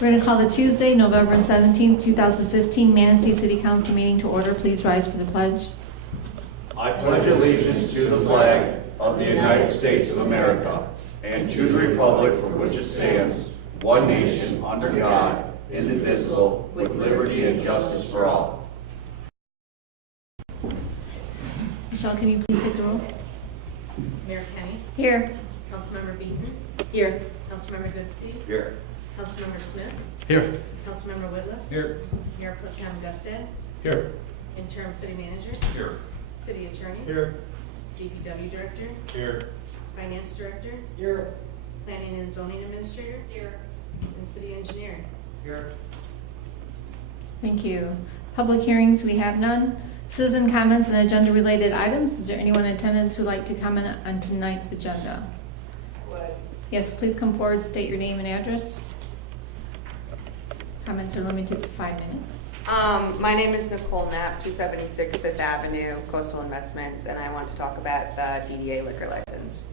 We're going to call the Tuesday, November 17th, 2015 Manistee City Council meeting to order. Please rise for the pledge. I pledge allegiance to the flag of the United States of America and to the republic for which it stands, one nation, under God, indivisible, with liberty and justice for all. Michelle, can you please take the roll? Mayor Kenny. Here. Councilmember Beaton. Here. Councilmember Goodspeed. Here. Councilmember Smith. Here. Councilmember Whitliff. Here. Mayor Pro Tem Gustad. Here. Interim City Manager. Here. City Attorney. Here. DPW Director. Here. Finance Director. Here. Planning and Zoning Administrator. Here. And City Engineer. Here. Thank you. Public hearings, we have none. Citizen comments and agenda-related items. Is there anyone in attendance who would like to comment on tonight's agenda? Yes, please come forward, state your name and address. Comments are limited to 5 minutes. My name is Nicole Knapp, 276 Fifth Avenue, Coastal Investments, and I want to talk about the DDA liquor license.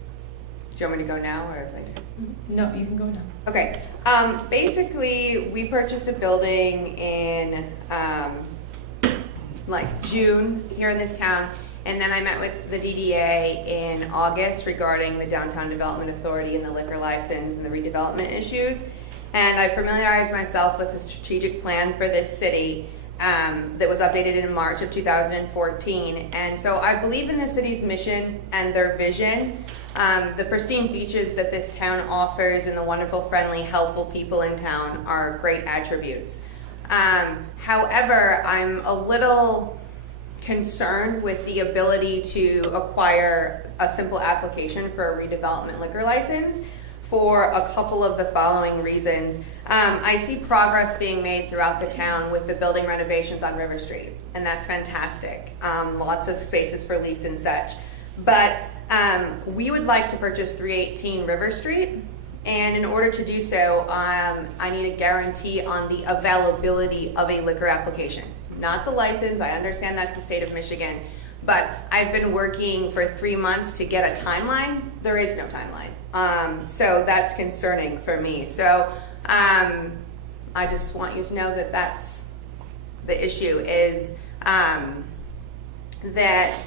Do you want me to go now or later? No, you can go now. Okay. Basically, we purchased a building in like June here in this town, and then I met with the DDA in August regarding the Downtown Development Authority and the liquor license and the redevelopment issues. And I familiarized myself with the strategic plan for this city that was updated in March of 2014. And so I believe in the city's mission and their vision. The pristine beaches that this town offers and the wonderful, friendly, helpful people in town are great attributes. However, I'm a little concerned with the ability to acquire a simple application for a redevelopment liquor license for a couple of the following reasons. I see progress being made throughout the town with the building renovations on River Street, and that's fantastic. Lots of spaces for lease and such. But we would like to purchase 318 River Street, and in order to do so, I need a guarantee on the availability of a liquor application. Not the license, I understand that's the state of Michigan, but I've been working for 3 months to get a timeline. There is no timeline. So that's concerning for me. So I just want you to know that that's the issue is that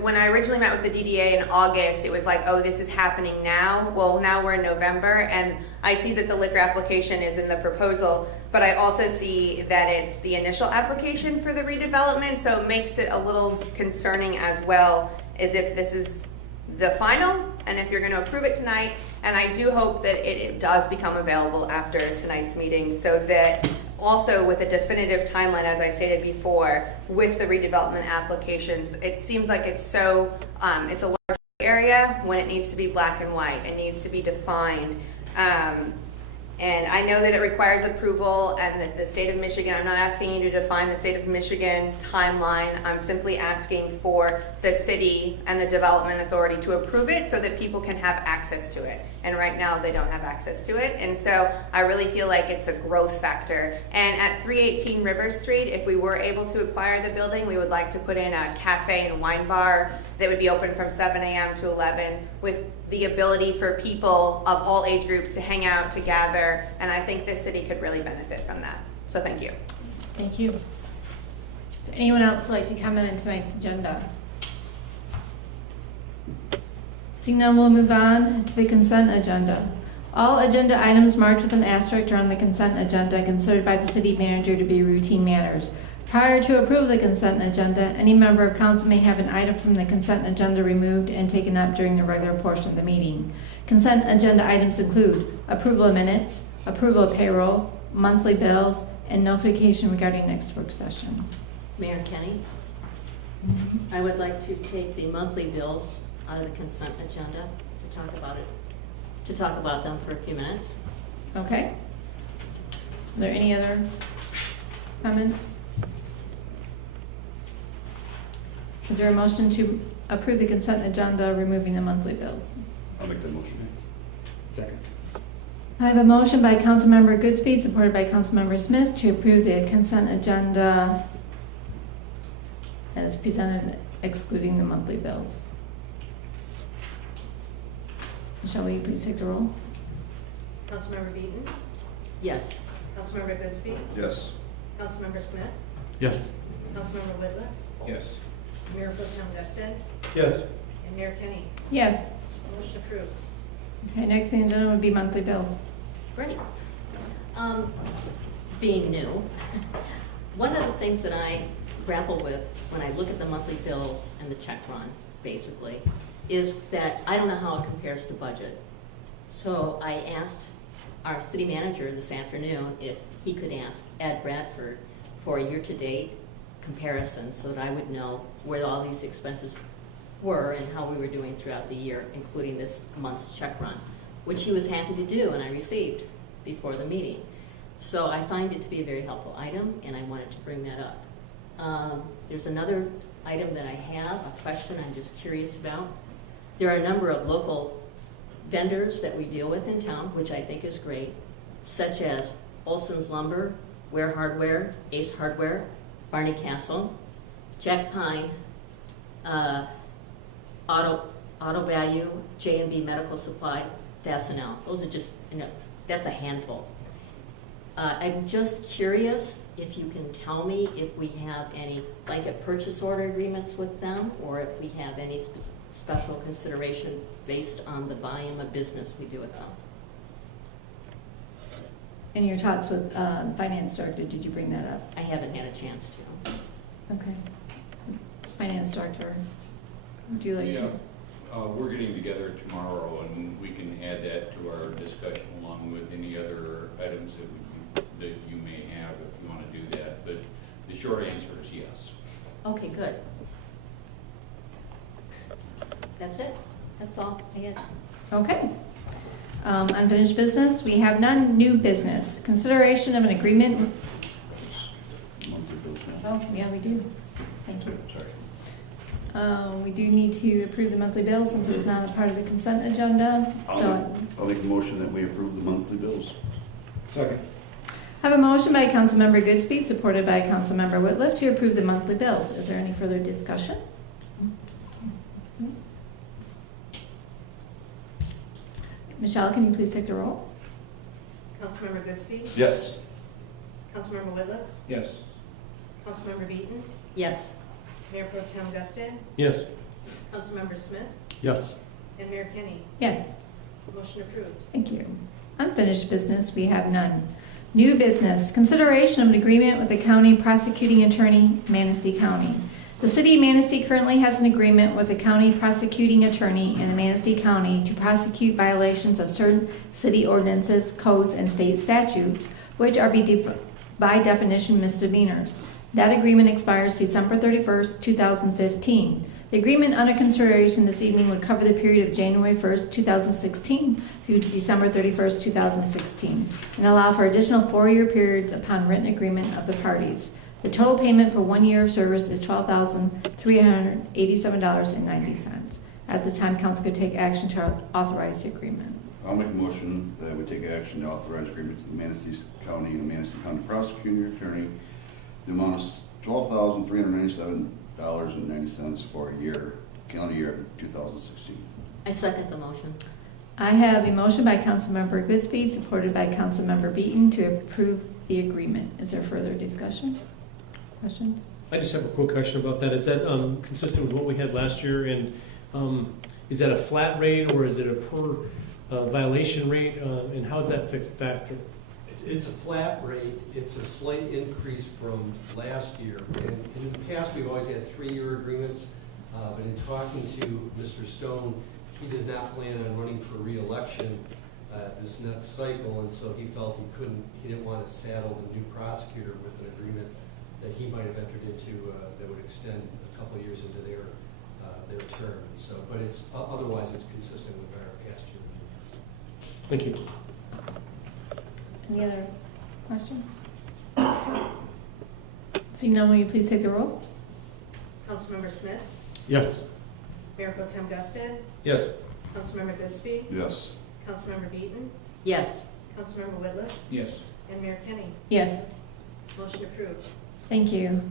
when I originally met with the DDA in August, it was like, oh, this is happening now. Well, now we're in November, and I see that the liquor application is in the proposal, but I also see that it's the initial application for the redevelopment, so it makes it a little concerning as well, as if this is the final, and if you're going to approve it tonight. And I do hope that it does become available after tonight's meeting, so that also with a definitive timeline, as I stated before, with the redevelopment applications, it seems like it's so, it's a large area when it needs to be black and white. It needs to be defined. And I know that it requires approval, and that the state of Michigan, I'm not asking you to define the state of Michigan timeline. I'm simply asking for the city and the development authority to approve it so that people can have access to it. And right now they don't have access to it. And so I really feel like it's a growth factor. And at 318 River Street, if we were able to acquire the building, we would like to put in a cafe and wine bar that would be open from 7 a.m. to 11 with the ability for people of all age groups to hang out, to gather, and I think this city could really benefit from that. So thank you. Thank you. Does anyone else would like to comment on tonight's agenda? Seeing none, we'll move on to the consent agenda. All agenda items marked with an asterisk are on the consent agenda considered by the city manager to be routine matters. Prior to approval of the consent agenda, any member of council may have an item from the consent agenda removed and taken up during the regular portion of the meeting. Consent agenda items include approval of minutes, approval of payroll, monthly bills, and notification regarding next work session. Mayor Kenny. I would like to take the monthly bills out of the consent agenda to talk about them for a few minutes. Okay. Are there any other comments? Is there a motion to approve the consent agenda, removing the monthly bills? I'll make the motion. Second. I have a motion by Councilmember Goodspeed, supported by Councilmember Smith, to approve the consent agenda as presented, excluding the monthly bills. Michelle, will you please take the roll? Councilmember Beaton. Yes. Councilmember Goodspeed, Yes. Councilmember Smith, Yes. Councilmember Whitliff, Yes. Mayor Pro Tem Guston, Yes. and Mayor Kenny. Yes. Motion approved. Okay, next on the agenda would be monthly bills. Great. Being new, one of the things that I grapple with when I look at the monthly bills and the check run, basically, is that I don't know how it compares to budget. So I asked our city manager this afternoon if he could ask Ed Bradford for a year-to-date comparison so that I would know where all these expenses were and how we were doing throughout the year, including this month's check run, which he was happy to do and I received before the meeting. So I find it to be a very helpful item, and I wanted to bring that up. There's another item that I have, a question I'm just curious about. There are a number of local vendors that we deal with in town, which I think is great, such as Olson's Lumber, Ware Hardware, Ace Hardware, Barney Castle, Jack Pine, Auto Value, J&B Medical Supply, Fastenal. Those are just, that's a handful. I'm just curious if you can tell me if we have any blanket purchase order agreements with them, or if we have any special consideration based on the volume of business we do with them. In your talks with Finance Director, did you bring that up? I haven't had a chance to. Okay. It's Finance Director. Would you like to? We're getting together tomorrow, and we can add that to our discussion along with any other items that you may have if you want to do that. But the short answer is yes. Okay, good. That's it. That's all I had. Okay. Unfinished business, we have none. New business, consideration of an agreement. Monthly bills now. Oh, yeah, we do. Thank you. Sorry. We do need to approve the monthly bills since it was not a part of the consent agenda. So I'll make a motion that we approve the monthly bills. Second. I have a motion by Councilmember Goodspeed, supported by Councilmember Whitliff, to approve the monthly bills. Is there any further discussion? Michelle, can you please take the roll? Councilmember Goodspeed, Yes. Councilmember Whitliff, Yes. Councilmember Beaton, Yes. Mayor Pro Tem Guston, Yes. Councilmember Smith, Yes. and Mayor Kenny. Yes. Motion approved. Thank you. Unfinished business, we have none. New business, consideration of an agreement with the county prosecuting attorney, Manistee County. The city of Manistee currently has an agreement with the county prosecuting attorney in the Manistee County to prosecute violations of certain city ordinances, codes, and state statutes, which are by definition misdemeanors. That agreement expires December 31st, 2015. The agreement under consideration this evening would cover the period of January 1st, 2016 through December 31st, 2016, and allow for additional 4-year periods upon written agreement of the parties. The total payment for 1 year of service is $12,387.90. At this time, council could take action to authorize the agreement. I'll make a motion that we take action to authorize agreement to the Manistee County and the Manistee County Prosecuting Attorney. The amount is $12,397.90 for a year, calendar year 2016. I second the motion. I have a motion by Councilmember Goodspeed, supported by Councilmember Beaton, to approve the agreement. Is there further discussion? Questions? I just have a quick question about that. Is that consistent with what we had last year? And is that a flat rate or is it a per violation rate? And how is that factored? It's a flat rate. It's a slight increase from last year. And in the past, we've always had 3-year agreements. But in talking to Mr. Stone, he does not plan on running for re-election this next cycle, and so he felt he didn't want to saddle the new prosecutor with an agreement that he might have entered into that would extend a couple of years into their term. So, but it's otherwise it's consistent with our past year. Thank you. Any other questions? Seeing none, will you please take the roll? Councilmember Smith, Yes. Mayor Pro Tem Guston, Yes. Councilmember Goodspeed, Yes. Councilmember Beaton, Yes. Councilmember Whitliff, Yes. and Mayor Kenny. Yes. Motion approved. Thank you.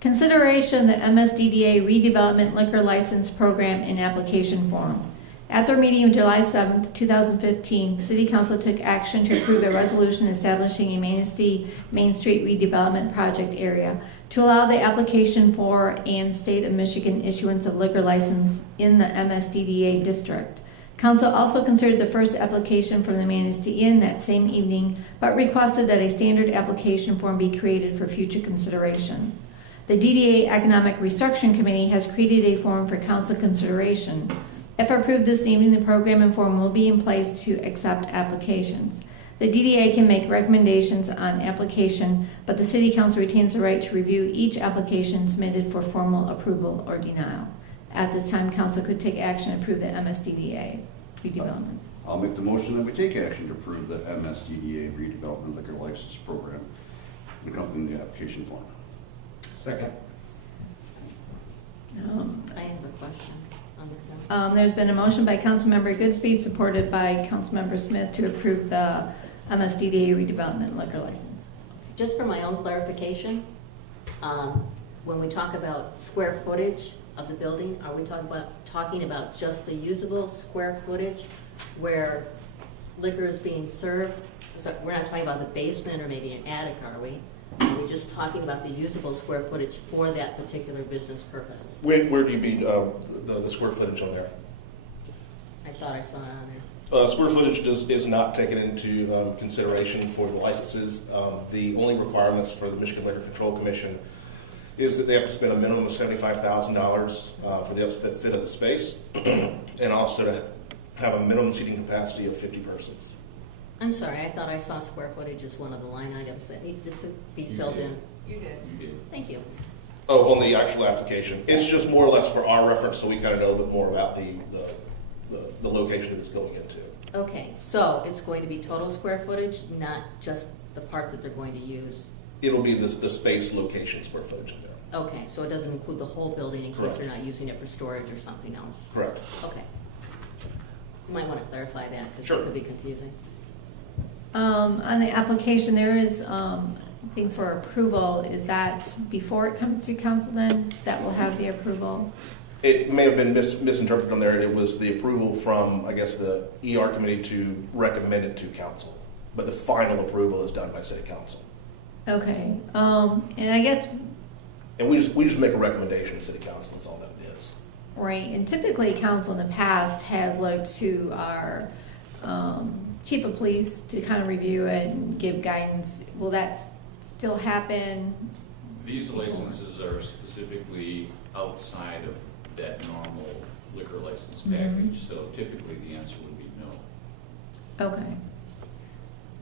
Consideration of the MSDDA redevelopment liquor license program in application form. At their meeting of July 7th, 2015, City Council took action to approve a resolution establishing a Manistee Main Street redevelopment project area to allow the application for and State of Michigan issuance of liquor license in the MSDDA district. Council also considered the first application from the Manistee Inn that same evening, but requested that a standard application form be created for future consideration. The DDA Economic Restructuring Committee has created a form for council consideration. If approved this evening, the program and form will be in place to accept applications. The DDA can make recommendations on application, but the City Council retains the right to review each application submitted for formal approval or denial. At this time, council could take action to approve the MSDDA redevelopment. I'll make the motion that we take action to approve the MSDDA redevelopment liquor license program, accompanying the application form. Second. I have a question on the phone. There's been a motion by Councilmember Goodspeed, supported by Councilmember Smith, to approve the MSDDA redevelopment liquor license. Just for my own clarification, when we talk about square footage of the building, are we talking about just the usable square footage where liquor is being served? So we're not talking about the basement or maybe an attic, are we? Are we just talking about the usable square footage for that particular business purpose? Where do you mean the square footage on there? I thought I saw it on there. Square footage is not taken into consideration for the licenses. The only requirements for the Michigan Liquor Control Commission is that they have to spend a minimum of $75,000 for the upfit of the space, and also to have a minimum seating capacity of 50 persons. I'm sorry, I thought I saw square footage as one of the line items that needed to be filled in. You did. You did. Thank you. Oh, on the actual application, it's just more or less for our reference, so we kind of know a bit more about the location that it's going into. Okay, so it's going to be total square footage, not just the part that they're going to use? It'll be the space location square footage in there. Okay, so it doesn't include the whole building in case Correct. they're not using it for storage or something else? Correct. Okay. You might want to clarify that because Sure. it could be confusing. On the application, there is, I think for approval, is that before it comes to council then, that will have the approval? It may have been misinterpreted on there. It was the approval from, I guess, the ER committee to recommend it to council. But the final approval is done by city council. Okay, and I guess, And we just make a recommendation to city council. That's all that it is. right, and typically council in the past has looked to our chief of police to kind of review it and give guidance. Will that still happen? These licenses are specifically outside of that normal liquor license package, so typically the answer would be no. Okay,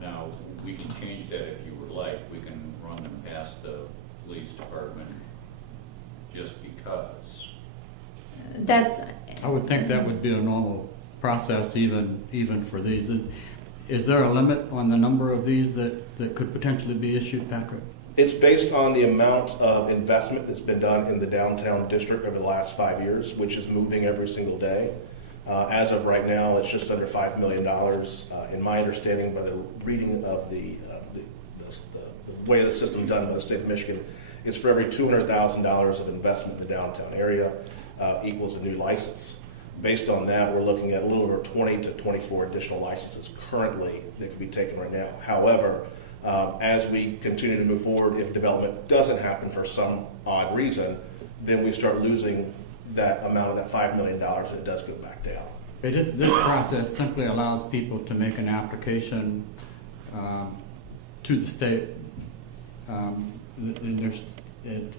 Now, we can change that if you would like. We can run them past the police department just because. that's, I would think that would be a normal process even for these. Is there a limit on the number of these that could potentially be issued, Patrick? It's based on the amount of investment that's been done in the downtown district over the last 5 years, which is moving every single day. As of right now, it's just under $5 million. In my understanding, by the reading of the way the system is done by the state of Michigan, is for every $200,000 of investment in the downtown area equals a new license. Based on that, we're looking at a little over 20 to 24 additional licenses currently that could be taken right now. However, as we continue to move forward, if development doesn't happen for some odd reason, then we start losing that amount of that $5 million and it does go back down. This process simply allows people to make an application to the state.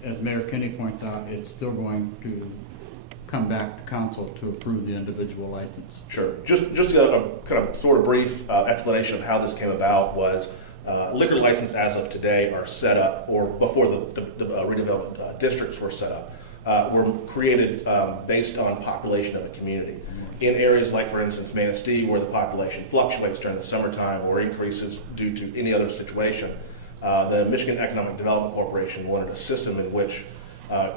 As Mayor Kenny points out, it's still going to come back to council to approve the individual license. Sure. Just a kind of sort of brief explanation of how this came about was liquor license as of today are set up, or before the redevelopment districts were set up, were created based on population of a community. In areas like, for instance, Manistee, where the population fluctuates during the summertime or increases due to any other situation, the Michigan Economic Development Corporation wanted a system in which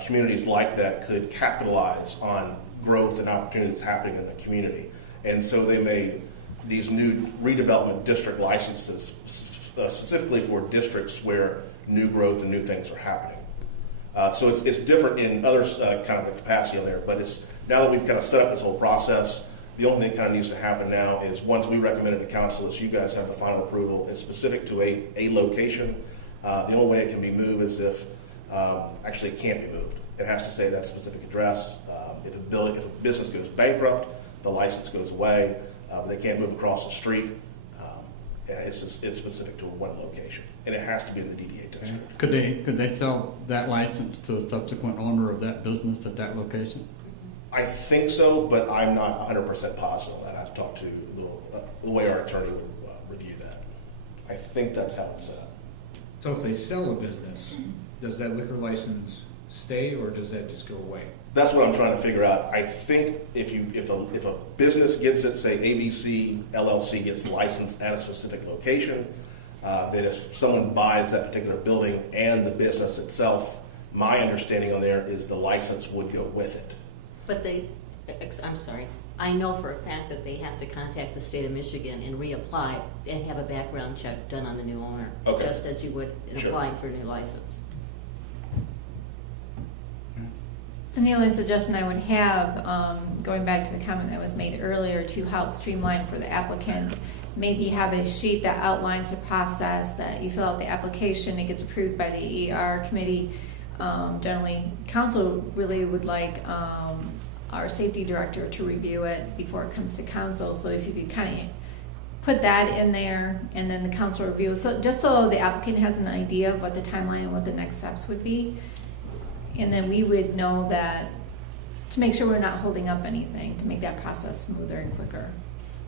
communities like that could capitalize on growth and opportunity that's happening in the community. And so they made these new redevelopment district licenses specifically for districts where new growth and new things are happening. So it's different in other kind of the capacity on there, but it's now that we've kind of set up this whole process, The only thing kind of needs to happen now is once we recommend it to council, is you guys have the final approval. It's specific to a location. The only way it can be moved is if, actually it can't be moved. It has to say that specific address. If a business goes bankrupt, the license goes away. They can't move across the street. It's specific to one location, and it has to be in the DDA district. Could they sell that license to a subsequent owner of that business at that location? I think so, but I'm not 100% positive on that. I've talked to the way our attorney would review that. I think that's how it's set up. So if they sell a business, does that liquor license stay or does that just go away? That's what I'm trying to figure out. I think if a business gets it, say ABC LLC gets licensed at a specific location, that if someone buys that particular building and the business itself, my understanding on there is the license would go with it. But I'm sorry, I know for a fact that they have to contact the state of Michigan and reapply and have a background check done on the new owner. Okay. Just as you would in Sure. applying for a new license. And the only suggestion I would have, going back to the comment that was made earlier, to help streamline for the applicants, maybe have a sheet that outlines the process, that you fill out the application, it gets approved by the ER committee. Generally, council really would like our safety director to review it before it comes to council. So if you could kind of put that in there, and then the council review, so just so the applicant has an idea of what the timeline and what the next steps would be. And then we would know that, to make sure we're not holding up anything, to make that process smoother and quicker.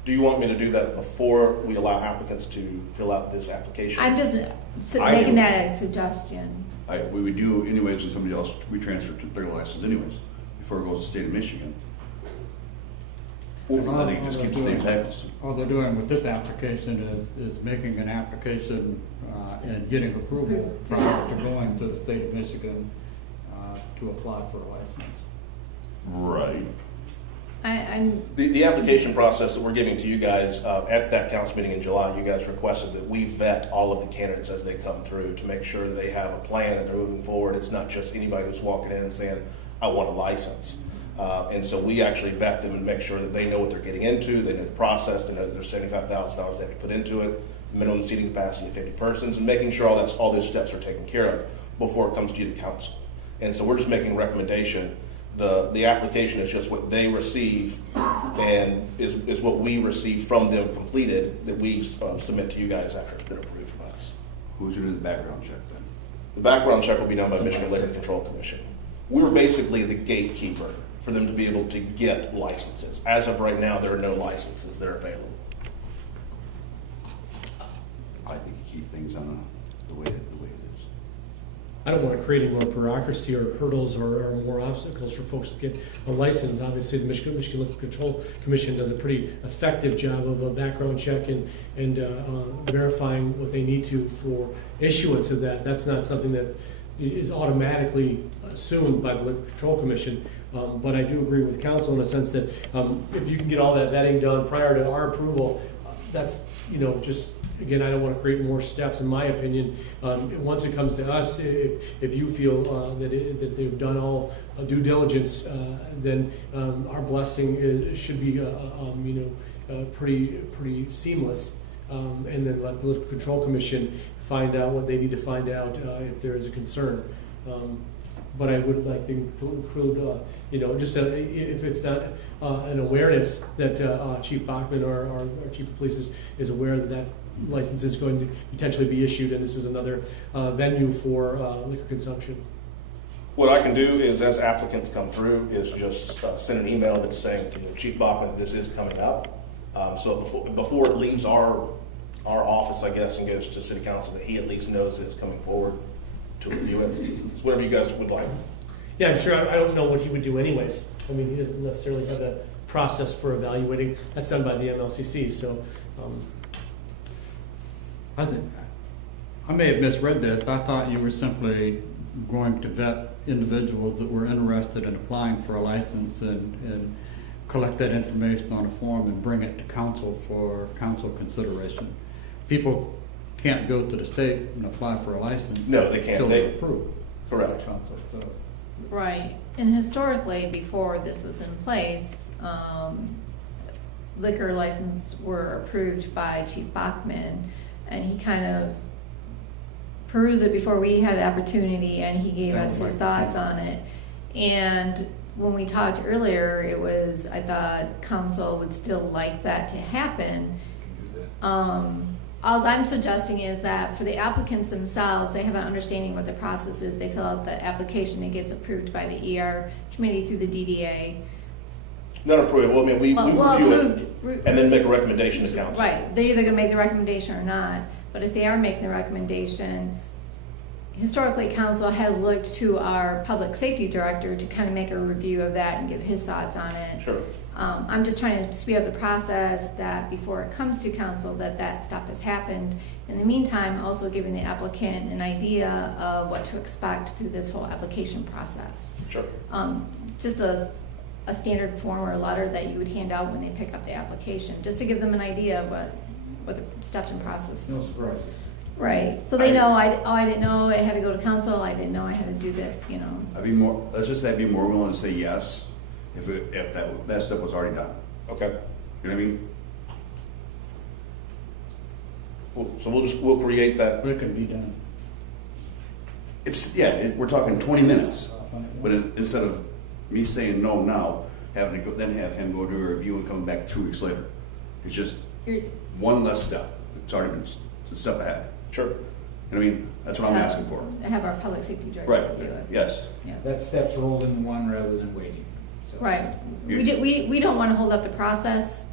Do you want me to do that before we allow applicants to fill out this application? I'm just making that a suggestion. We would do anyways when somebody else, we transfer to their license anyways, before it goes to the state of Michigan. I think it just keeps the same status. All they're doing with this application is making an application and getting approval prior to going to the state of Michigan to apply for a license. Right. I'm The application process that we're giving to you guys, at that council meeting in July, you guys requested that we vet all of the candidates as they come through to make sure that they have a plan, that they're moving forward. It's not just anybody who's walking in and saying, I want a license. And so we actually vet them and make sure that they know what they're getting into, they know the process, they know that there's $75,000 they have to put into it, minimum seating capacity of 50 persons, and making sure all those steps are taken care of before it comes to you, the council. And so we're just making a recommendation. The application is just what they receive and is what we receive from them completed that we submit to you guys after it's been approved from us. Who's doing the background check then? The background check will be done by Michigan Liquor Control Commission. We're basically the gatekeeper for them to be able to get licenses. As of right now, there are no licenses that are available. I think you keep things on the way it is. I don't want to create any more bureaucracy or hurdles or more obstacles for folks to get a license. Obviously, the Michigan Liquor Control Commission does a pretty effective job of a background check and verifying what they need to for issuance of that. That's not something that is automatically assumed by the Liquor Control Commission. But I do agree with council in a sense that if you can get all that vetting done prior to our approval, that's, just, again, I don't want to create more steps, in my opinion. Once it comes to us, if you feel that they've done all due diligence, then our blessing should be, pretty seamless. And then let the Liquor Control Commission find out what they need to find out if there is a concern. But I would like to include, just if it's not an awareness that Chief Bachman or our Chief of Police is aware that license is going to potentially be issued, and this is another venue for liquor consumption. What I can do is, as applicants come through, is just send an email that's saying, Chief Bachman, this is coming up. So before it leaves our office, I guess, and goes to City Council, that he at least knows that it's coming forward to review it. It's whatever you guys would like. Yeah, I'm sure. I don't know what he would do anyways. I mean, he doesn't necessarily have a process for evaluating. That's done by the MLCC. So. I may have misread this. I thought you were simply going to vet individuals that were interested in applying for a license and collect that information on a form and bring it to council for council consideration. People can't go to the state and apply for a license. No, they can't. Until they're approved. Correct. Council, so. right. And historically, before this was in place, liquor license were approved by Chief Bachman, and he kind of perused it before we had the opportunity, and he gave us his thoughts on it. And when we talked earlier, it was, I thought council would still like that to happen. All I'm suggesting is that for the applicants themselves, they have an understanding what the process is. They fill out the application, it gets approved by the ER committee through the DDA. Not approved, well, I mean, we review it and then make a recommendation to council. Right, they're either gonna make the recommendation or not, but if they are making the recommendation, historically, council has looked to our public safety director to kind of make a review of that and give his thoughts on it. Sure. I'm just trying to speed up the process, that before it comes to council, that stuff has happened. In the meantime, also giving the applicant an idea of what to expect through this whole application process. Sure. Just a standard form or a letter that you would hand out when they pick up the application, just to give them an idea of what the steps and process. No surprises. Right, so they know, I didn't know I had to go to council, I didn't know I had to do that, you know. I'd be more, let's just say I'd be more willing to say yes if that stuff was already done. Okay. You know what I mean? So we'll create that. But it can be done. We're talking 20 minutes, but instead of me saying no now, having to go, then have him go do a review and come back 2 weeks later. It's just one less step. It's already been a step ahead. Sure. You know what I mean? That's what I'm asking for. Have our public safety director Right, review it. yes. Yeah. That step's rolled into one rather than waiting. So- Right, we don't want to hold up the process,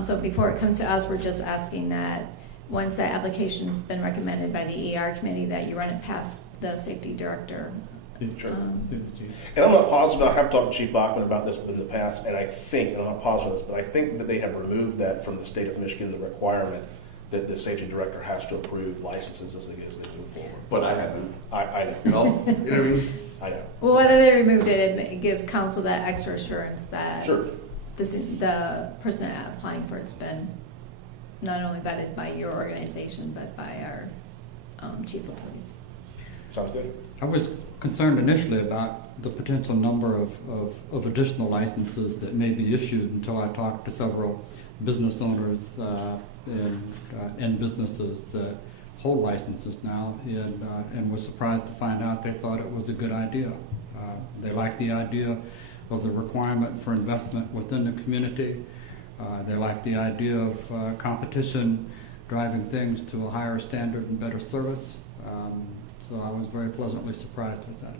so before it comes to us, we're just asking that once that application's been recommended by the ER committee, that you run it past the safety director. Sure. Um, And I'm not positive, I have talked to Chief Bachman about this in the past, and I think, and I'm not positive on this, but I think that they have removed that from the state of Michigan, the requirement that the safety director has to approve licenses as they move forward. But I haven't. I know. You know? You know what I mean? I know. Well, whether they removed it, it gives council that extra assurance that Sure. the person applying for it's been not only vetted by your organization, but by our chief of police. Sounds good. I was concerned initially about the potential number of additional licenses that may be issued until I talked to several business owners and businesses that hold licenses now, and was surprised to find out they thought it was a good idea. They like the idea of the requirement for investment within the community. They like the idea of competition driving things to a higher standard and better service. So I was very pleasantly surprised with that.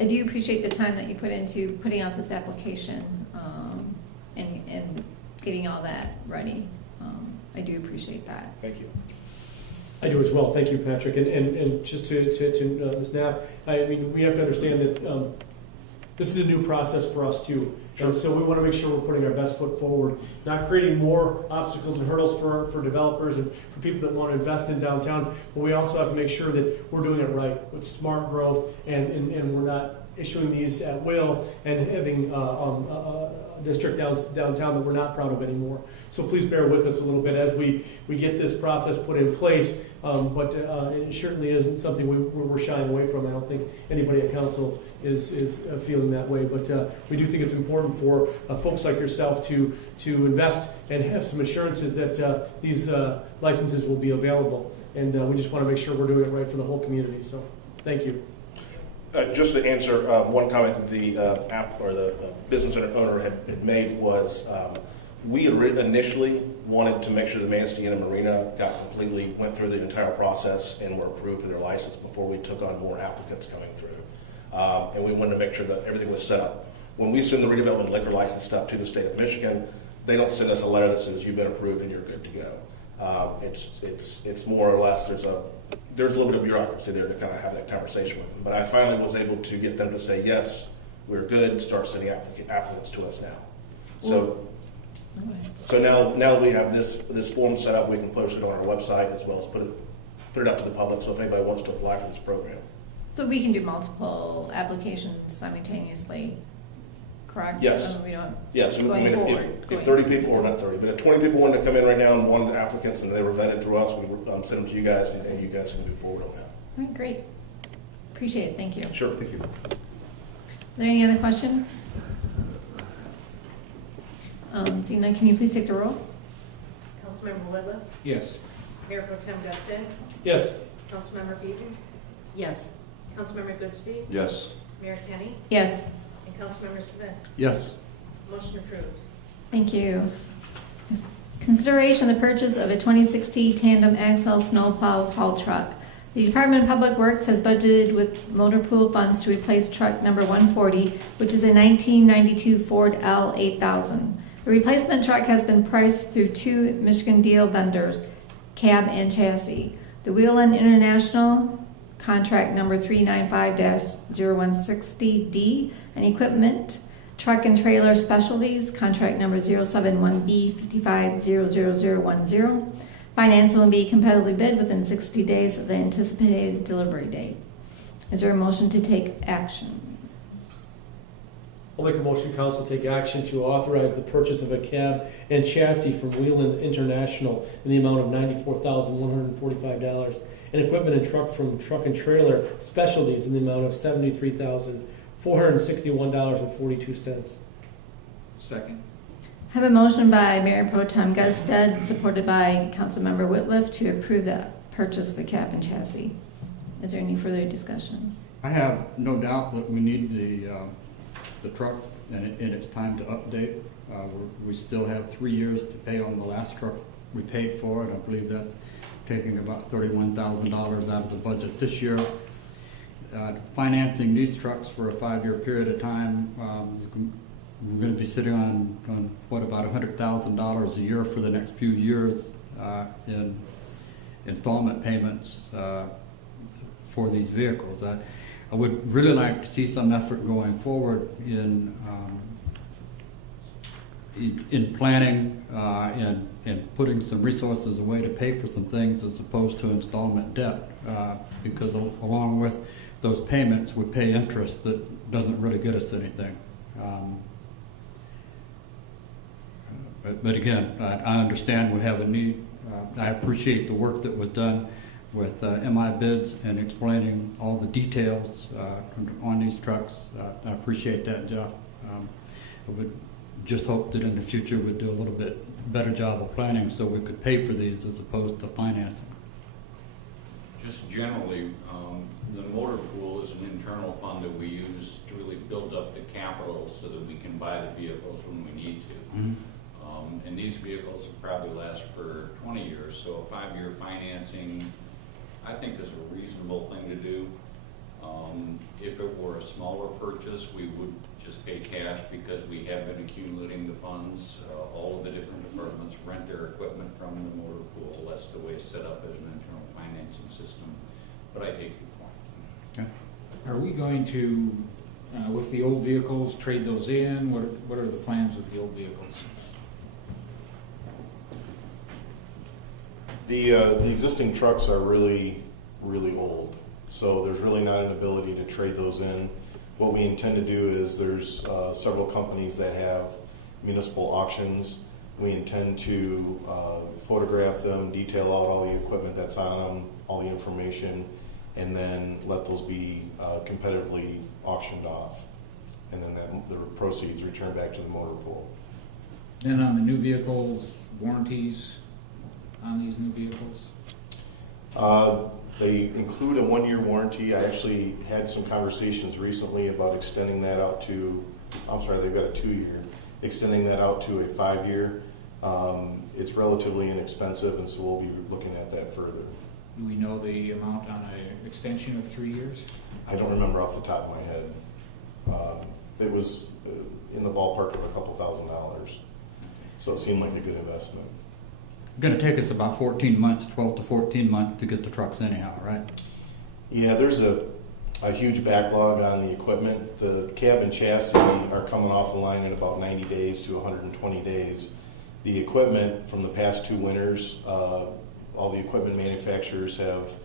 I do appreciate the time that you put into putting out this application and getting all that ready. I do appreciate that. Thank you. I do as well. Thank you, Patrick. And just to Ms. Knapp, I mean, we have to understand that this is a new process for us too. Sure. And so we want to make sure we're putting our best foot forward, not creating more obstacles and hurdles for developers and for people that want to invest in downtown. But we also have to make sure that we're doing it right with smart growth and we're not issuing these at will and having a district downtown that we're not proud of anymore. So please bear with us a little bit as we get this process put in place. But it certainly isn't something we're shying away from. I don't think anybody at council is feeling that way. But we do think it's important for folks like yourself to invest and have some assurances that these licenses will be available. And we just want to make sure we're doing it right for the whole community. So thank you. Just to answer one comment the app or the business owner had made was we initially wanted to make sure the Manistee Inn and Marina went through the entire process and were approved for their license before we took on more applicants coming through. And we wanted to make sure that everything was set up. When we send the redevelopment liquor license stuff to the state of Michigan, they don't send us a letter that says you've been approved and you're good to go. It's more or less there's a little bit of bureaucracy there to kind of have that conversation with them. But I finally was able to get them to say, yes, we're good, start sending applicants to us now. So now that we have this form set up, we can post it on our website as well as put it out to the public so if anybody wants to apply for this program. So we can do multiple applications simultaneously, correct? Yes. We don't. Yes, I mean, Going forward, if 30 people, or not 30, but if 20 people wanted to come in right now and wanted applicants and they were vetted through us, we would send them to you guys and you guys can move forward on that. All right, great. Appreciate it, thank you. Are Sure, thank you. there any other questions? Seeing none, can you please take the roll? Councilmember Whitliff, Yes. Mayor Pro Tem Guston, Yes. Councilmember Beaton, Yes. Councilmember Goodspeed, Yes. Mayor Kenny, Yes. and Councilmember Smith. Yes. Motion approved. Thank you. Consideration of the purchase of a 2016 tandem axle snowplow haul truck. The Department of Public Works has budgeted with motor pool funds to replace truck number 140, which is a 1992 Ford L8000. The replacement truck has been priced through two Michigan deal vendors, cab and chassis. The Wheeland International contract number 395-0160D, and equipment Truck and Trailer Specialties, contract number 071B550010. Finance will be competitively bid within 60 days of the anticipated delivery date. Is there a motion to take action? I'll make a motion, council take action to authorize the purchase of a cab and chassis from Wheeland International in the amount of $94,145, and equipment and truck from Truck and Trailer Specialties in the amount of $73,461.42. Second. I have a motion by Mayor Pro Tem Gusted, supported by Councilmember Whitliff, to approve the purchase of the cab and chassis. Is there any further discussion? I have no doubt that we need the trucks, and it's time to update. We still have 3 years to pay on the last truck we paid for, and I believe that's taking about $31,000 out of the budget this year. Financing these trucks for a 5-year period of time, we're going to be sitting on what, about $100,000 a year for the next few years in installment payments for these vehicles. I would really like to see some effort going forward in planning and putting some resources away to pay for some things as opposed to installment debt, because along with those payments we pay interest that doesn't really get us anything. But again, I understand we have a need. I appreciate the work that was done with MI Bids and explaining all the details on these trucks. I appreciate that, Jeff. I would just hope that in the future we'd do a little bit better job of planning so we could pay for these as opposed to financing. Just generally, the motor pool is an internal fund that we use to really build up the capital so that we can buy the vehicles when we need to. Mm-hmm. And these vehicles will probably last for 20 years, so a 5-year financing, I think, is a reasonable thing to do. If it were a smaller purchase, we would just pay cash because we have been accumulating the funds. All of the different departments rent their equipment from the motor pool. That's the way it's set up as an internal financing system. But I take your point. Okay. Are we going to, with the old vehicles, trade those in? What are the plans with the old vehicles? The existing trucks are really, really old, so there's really not an ability to trade those in. What we intend to do is there's several companies that have municipal auctions. We intend to photograph them, detail out all the equipment that's on them, all the information, and then let those be competitively auctioned off. And then the proceeds return back to the motor pool. Then on the new vehicles, warranties on these new vehicles? They include a 1-year warranty. I actually had some conversations recently about extending that out to, I'm sorry, they've got a 2-year, extending that out to a 5-year. It's relatively inexpensive, and so we'll be looking at that further. Do we know the amount on an extension of 3 years? I don't remember off the top of my head. It was in the ballpark of a couple $1,000s, so it seemed like a good investment. It's going to take us about 14 months, 12 to 14 months to get the trucks anyhow, right? Yeah, there's a huge backlog on the equipment. The cab and chassis are coming off the line in about 90 days to 120 days. The equipment from the past 2 winters, all the equipment manufacturers have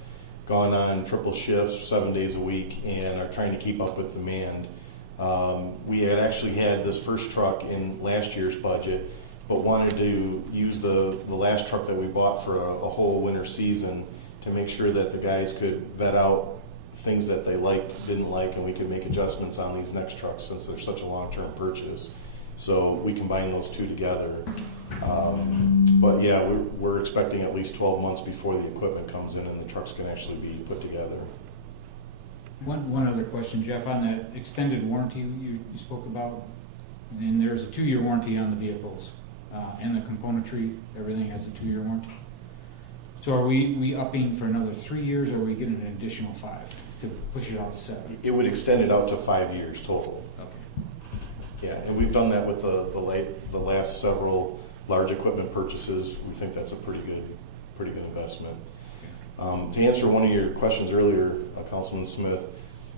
gone on triple shifts 7 days a week and are trying to keep up with demand. We had actually had this first truck in last year's budget, but wanted to use the last truck that we bought for a whole winter season to make sure that the guys could vet out things that they liked, didn't like, and we could make adjustments on these next trucks since they're such a long-term purchase. So we combine those two together. But yeah, we're expecting at least 12 months before the equipment comes in and the trucks can actually be put together. One other question, Jeff, on that extended warranty you spoke about, and there's a 2-year warranty on the vehicles, and the componentry, everything has a 2-year warranty. So are we upping for another 3 years, or are we getting an additional 5 to push it out to 7? It would extend it out to 5 years total. Okay. Yeah, and we've done that with the last several large equipment purchases. We think that's a pretty good investment. To answer one of your questions earlier, Councilman Smith,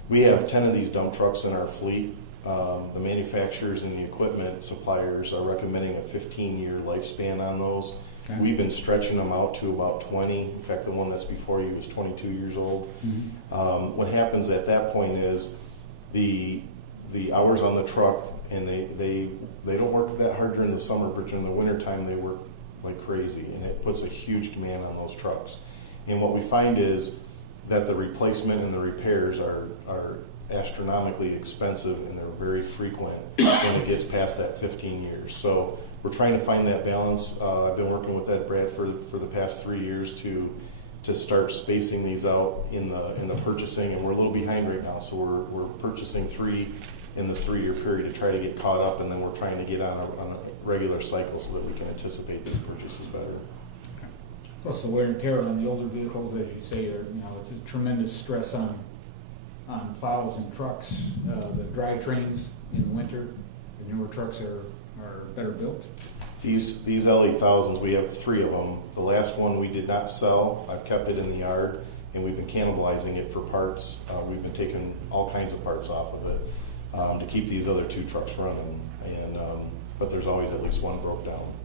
we have 10 of these dump trucks in our fleet. The manufacturers and the equipment suppliers are recommending a 15-year lifespan on those. Okay. We've been stretching them out to about 20. In fact, the one that's before you was 22 years old. Mhm. What happens at that point is the hours on the truck, and they don't work that hard during the summer, but during the wintertime they work like crazy, and it puts a huge demand on those trucks. And what we find is that the replacement and the repairs are astronomically expensive, and they're very frequent when it gets past that 15 years. So we're trying to find that balance. I've been working with Ed Bradford for the past 3 years to start spacing these out in the purchasing, and we're a little behind right now. So we're purchasing 3 in this 3-year period to try to get caught up, and then we're trying to get on a regular cycle so that we can anticipate these purchases better. Plus the wear and tear on the older vehicles, as you say, it's a tremendous stress on plows and trucks. The drivetrains in the winter, the newer trucks are better built. These LE1000s, we have 3 of them. The last one we did not sell. I've kept it in the yard, and we've been cannibalizing it for parts. We've been taking all kinds of parts off of it to keep these other 2 trucks running. But there's always at least one broke down.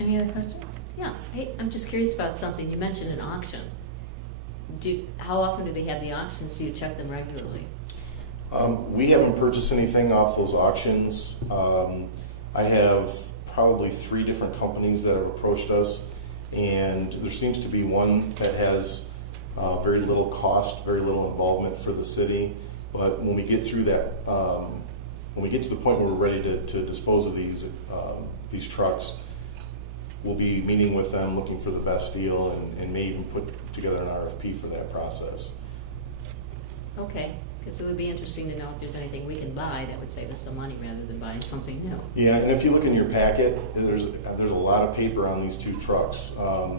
Any other questions? Yeah, hey, I'm just curious about something. You mentioned an auction. How often do they have the auctions? Do you check them regularly? We haven't purchased anything off those auctions. I have probably 3 different companies that have approached us, and there seems to be one that has very little cost, very little involvement for the city. But when we get through that, when we get to the point where we're ready to dispose of these trucks, we'll be meeting with them, looking for the best deal, and may even put together an RFP for that process. Okay, because it would be interesting to know if there's anything we can buy that would save us some money rather than buying something new. Yeah, and if you look in your packet, there's a lot of paper on these 2 trucks.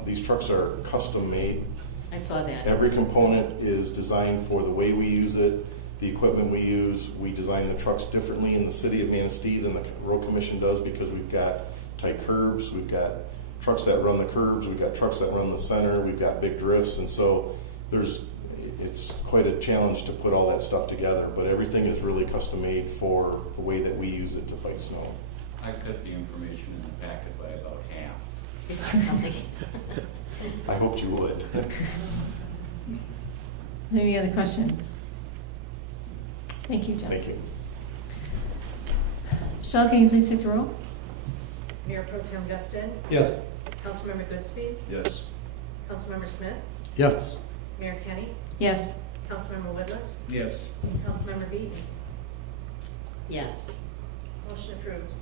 These trucks are custom made. I saw that. Every component is designed for the way we use it, the equipment we use. We design the trucks differently in the city of Manistee than the road commission does, because we've got tight curbs, we've got trucks that run the curbs, we've got trucks that run the center, we've got big drifts, and so it's quite a challenge to put all that stuff together, but everything is really custom made for the way that we use it to fight snow. I cut the information in the packet by about half. I hoped you would. Any other questions? Thank you, Jeff. Thank you. Michelle, can you please take the roll? Mayor Pro Tem Justin, Yes. Councilmember Goodspeed, Yes. Councilmember Smith, Yes. Mayor Kenny, Yes. Councilmember Whitliff, Yes. and Councilmember Beaton. Yes. Motion approved.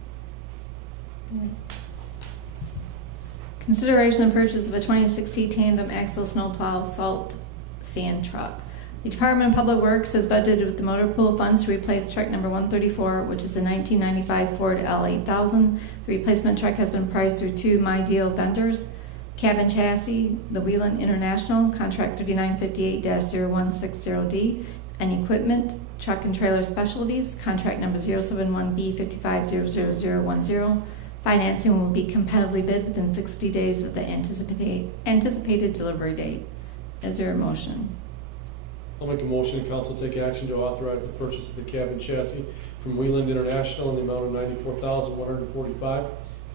Consideration and purchase of a 2016 tandem axle snowplow salt sand truck. The Department of Public Works has budgeted with the motor pool funds to replace truck number 134, which is a 1995 Ford L8000. The replacement truck has been priced through 2 My Deal vendors. Cabin chassis, the Wheelan International, contract 3958-0160D, and equipment, truck and trailer specialties, contract number 071B550010. Financing will be competitively bid within 60 days of the anticipated delivery date. Is there a motion? I'll make a motion, the council take action to authorize the purchase of the cabin chassis from Wheeland International in the amount of $94,145,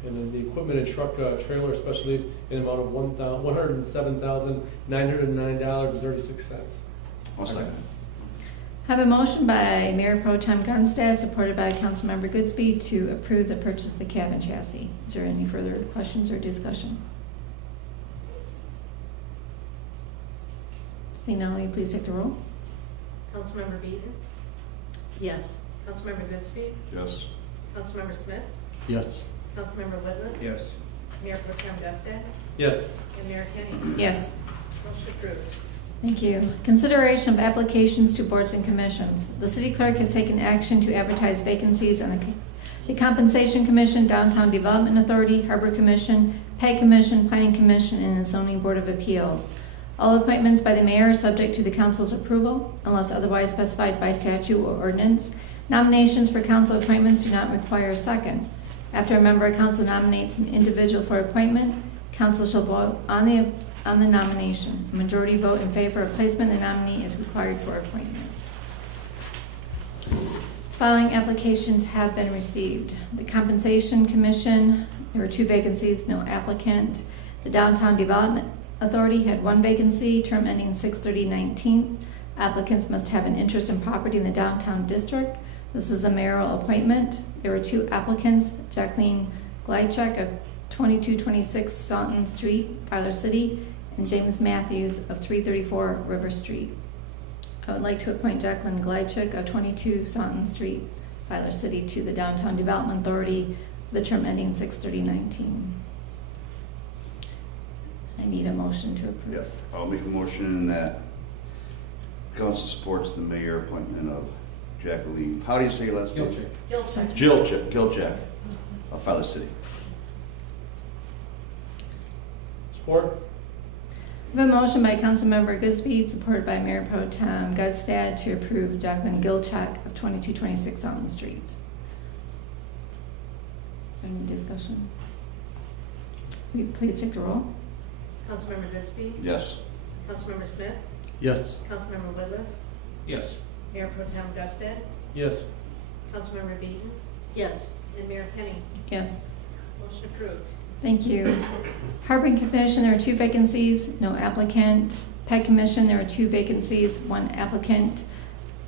and then the equipment and truck trailer specialties in the amount of $107,909.36. I'll second. Have a motion by Mayor Pro Tem Gunstad, supported by Councilmember Goodspeed, to approve the purchase of the cabin chassis. Is there any further questions or discussion? Seeing none, will you please take the roll? Councilmember Beaton, Yes. Councilmember Goodspeed, Yes. Councilmember Smith, Yes. Councilmember Whitman, Yes. Mayor Pro Tem Gustet, Yes. and Mayor Kenny. Yes. Motion approved. Thank you. Consideration of applications to boards and commissions. The city clerk has taken action to advertise vacancies on the Compensation Commission, Downtown Development Authority, Harbor Commission, Pay Commission, Planning Commission, and the Zoning Board of Appeals. All appointments by the mayor are subject to the council's approval unless otherwise specified by statute or ordinance. Nominations for council appointments do not require a second. After a member of council nominates an individual for appointment, council shall vote on the nomination. A majority vote in favor of placement of the nominee is required for appointment. Following applications have been received. The Compensation Commission, there were 2 vacancies, no applicant. The Downtown Development Authority had 1 vacancy, term ending 6/30/19. Applicants must have an interest in property in the downtown district. This is a mayoral appointment. There were 2 applicants, Jacqueline Glychek of 2226 Salton Street, Filer City, and James Matthews of 334 River Street. I would like to appoint Jacqueline Glychek of 22 Salton Street, Filer City, to the Downtown Development Authority, the term ending 6/30/19. I need a motion to approve. Yes. I'll make a motion that council supports the mayor appointment of Jacqueline, how do you say your last name? Gilchrist. Gilchek of Filer City. Support? I have a motion by Councilmember Goodspeed, supported by Mayor Pro Tem Gudstad, to approve Jacqueline Gilchek of 2226 Salton Street. Is there any discussion? Will you please take the roll? Councilmember Goodspeed, Yes. Councilmember Smith, Yes. Councilmember Whitliff, Yes. Mayor Pro Tem Gustet, Yes. Councilmember Beaton, Yes. and Mayor Kenny. Yes. Motion approved. Thank you. Harbor Commission, there are 2 vacancies, no applicant. Peg Commission, there are 2 vacancies, 1 applicant.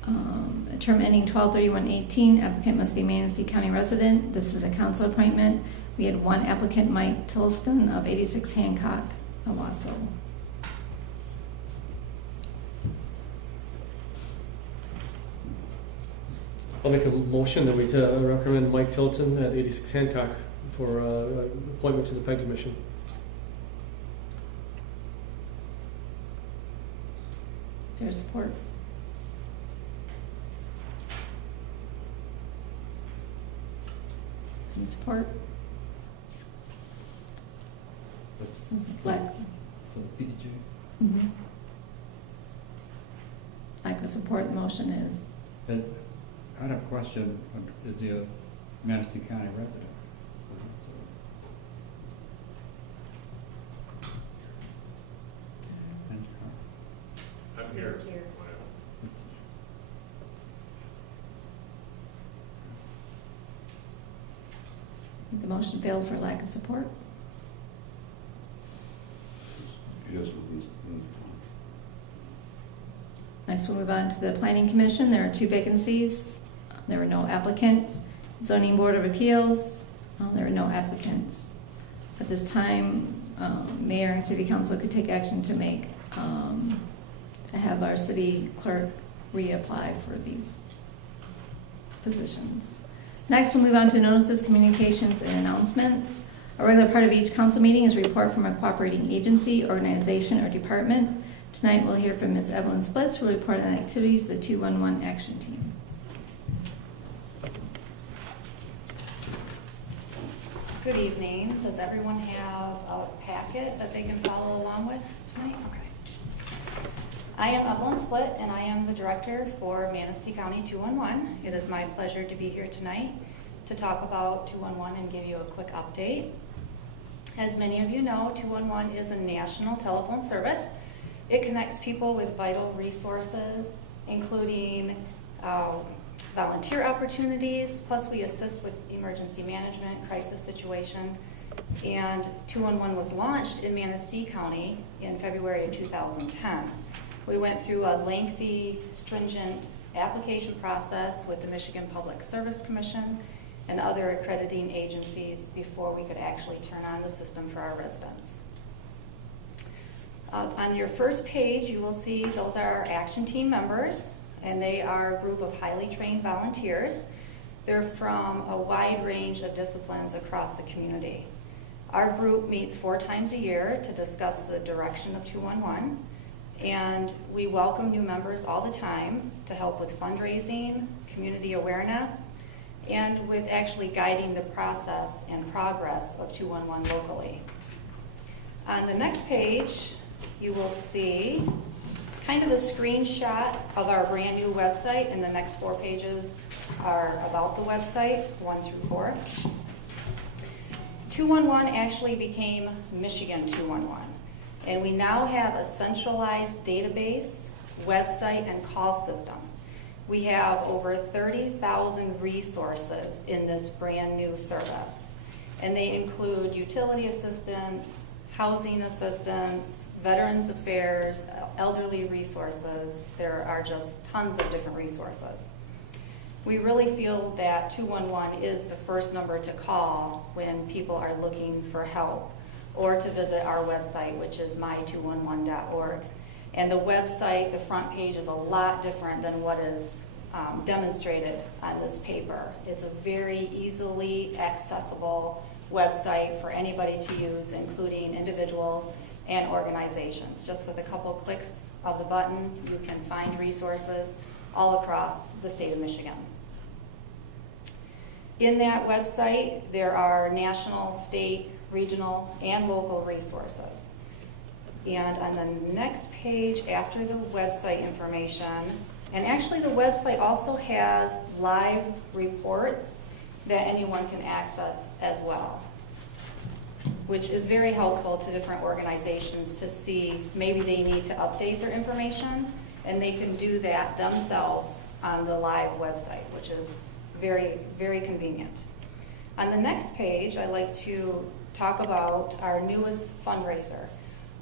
A term ending 12/31/18. Applicant must be Manistee County resident. This is a council appointment. We had 1 applicant, Mike Tilston of 86 Hancock, Owasso. I'll make a motion that we recommend Mike Tilton at 86 Hancock for appointment to the Peg Commission. Is there support? Any support? Like, like the support motion is, I have a question. Is he a Manistee County resident? I'm here. I think the motion failed for lack of support. Yes. Next, we'll move on to the Planning Commission. There are 2 vacancies. There were no applicants. Zoning Board of Appeals, there are no applicants. At this time, Mayor and City Council could take action to make, to have our city clerk reapply for these positions. Next, we'll move on to notices, communications, and announcements. A regular part of each council meeting is a report from a cooperating agency, organization, or department. Tonight, we'll hear from Ms. Evelyn Splitz, who will report on the activities of the 211 Action Team. Good evening. Does everyone have a packet that they can follow along with tonight? Okay. I am Evelyn Splitt, and I am the director for Manistee County 211. It is my pleasure to be here tonight to talk about 211 and give you a quick update. As many of you know, 211 is a national telephone service. It connects people with vital resources, including volunteer opportunities, plus we assist with emergency management, crisis situation. And 211 was launched in Manistee County in February of 2010. We went through a lengthy, stringent application process with the Michigan Public Service Commission and other accrediting agencies before we could actually turn on the system for our residents. On your first page, you will see those are our action team members. and they are a group of highly trained volunteers. They're from a wide range of disciplines across the community. Our group meets 4 times a year to discuss the direction of 211, and we welcome new members all the time to help with fundraising, community awareness, and with actually guiding the process and progress of 211 locally. On the next page, you will see kind of a screenshot of our brand new website, and the next 4 pages are about the website, 1 through 4. 211 actually became Michigan 211, and we now have a centralized database, website, and call system. We have over 30,000 resources in this brand new service, and they include utility assistance, housing assistance, Veterans Affairs, elderly resources. There are just tons of different resources. We really feel that 211 is the first number to call when people are looking for help, or to visit our website, which is my211.org. And the website, the front page, is a lot different than what is demonstrated on this paper. It's a very easily accessible website for anybody to use, including individuals and organizations. Just with a couple clicks of the button, you can find resources all across the state of Michigan. In that website, there are national, state, regional, and local resources. And on the next page after the website information, and actually the website also has live reports that anyone can access as well, which is very helpful to different organizations to see maybe they need to update their information, and they can do that themselves on the live website, which is very, very convenient. On the next page, I like to talk about our newest fundraiser,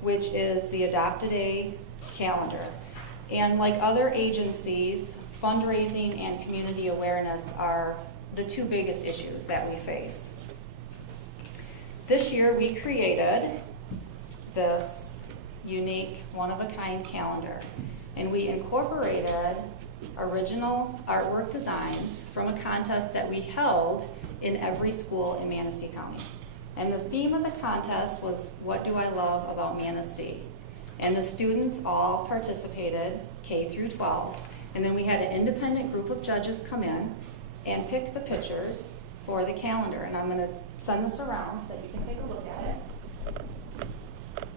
which is the Adopt a Day calendar. And like other agencies, fundraising and community awareness are the 2 biggest issues that we face. This year we created this unique, one-of-a-kind calendar, and we incorporated original artwork designs from a contest that we held in every school in Manistee County. And the theme of the contest was, "What do I love about Manistee?" And the students all participated, K through 12, and then we had an independent group of judges come in and pick the pictures for the calendar. And I'm going to send this around so that you can take a look at it.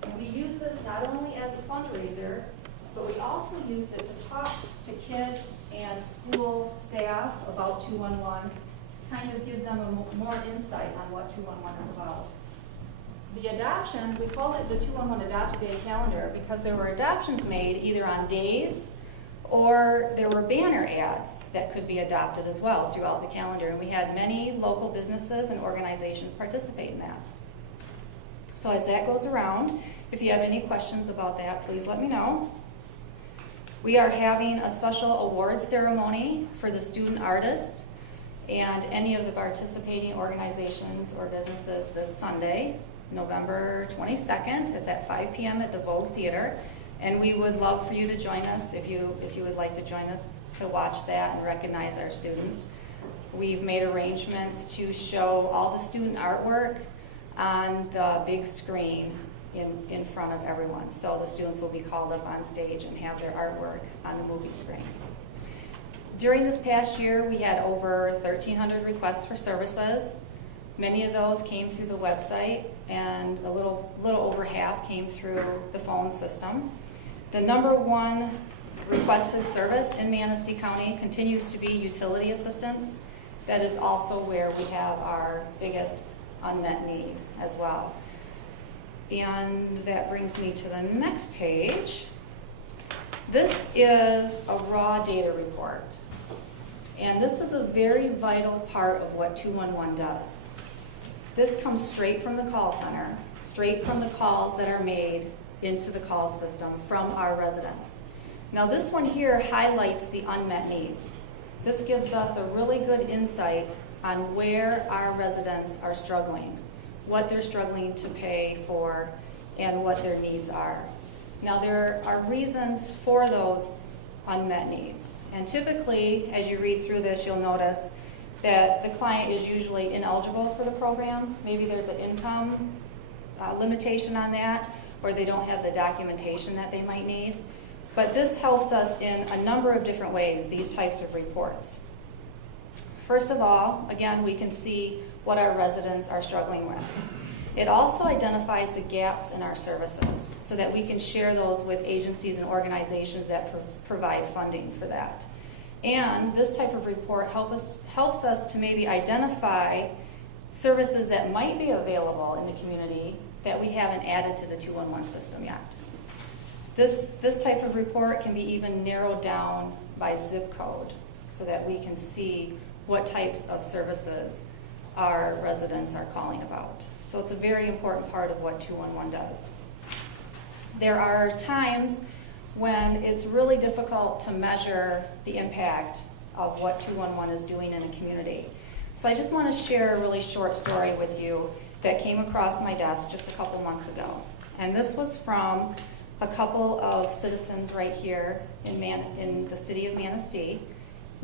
And we use this not only as a fundraiser, but we also use it to talk to kids and school staff about 211, kind of give them more insight on what 211 is about. The adoptions, we called it the 211 Adopt a Day calendar because there were adoptions made either on days or there were banner ads that could be adopted as well throughout the calendar. And we had many local businesses and organizations participate in that. So as that goes around, if you have any questions about that, please let me know. We are having a special award ceremony for the student artist and any of the participating organizations or businesses this Sunday, November 22nd. It's at 5 p.m. at the Vogue Theater. And we would love for you to join us if you would like to join us to watch that and recognize our students. We've made arrangements to show all the student artwork on the big screen in front of everyone. So the students will be called up on stage and have their artwork on the movie screen. During this past year, we had over 1,300 requests for services. Many of those came through the website, and a little over half came through the phone system. The number 1 requested service in Manistee County continues to be utility assistance. That is also where we have our biggest unmet need as well. And that brings me to the next page. This is a raw data report. And this is a very vital part of what 211 does. This comes straight from the call center, straight from the calls that are made into the call system from our residents. Now this one here highlights the unmet needs. This gives us a really good insight on where our residents are struggling, what they're struggling to pay for, and what their needs are. Now there are reasons for those unmet needs. And typically, as you read through this, you'll notice that the client is usually ineligible for the program. Maybe there's an income limitation on that, or they don't have the documentation that they might need. But this helps us in a number of different ways, these types of reports. First of all, again, we can see what our residents are struggling with. It also identifies the gaps in our services so that we can share those with agencies and organizations that provide funding for that. And this type of report helps us to maybe identify services that might be available in the community that we haven't added to the 211 system yet. This type of report can be even narrowed down by zip code so that we can see what types of services our residents are calling about. So it's a very important part of what 211 does. There are times when it's really difficult to measure the impact of what 211 is doing in a community. So I just want to share a really short story with you that came across my desk just a couple months ago. And this was from a couple of citizens right here in the city of Manistee.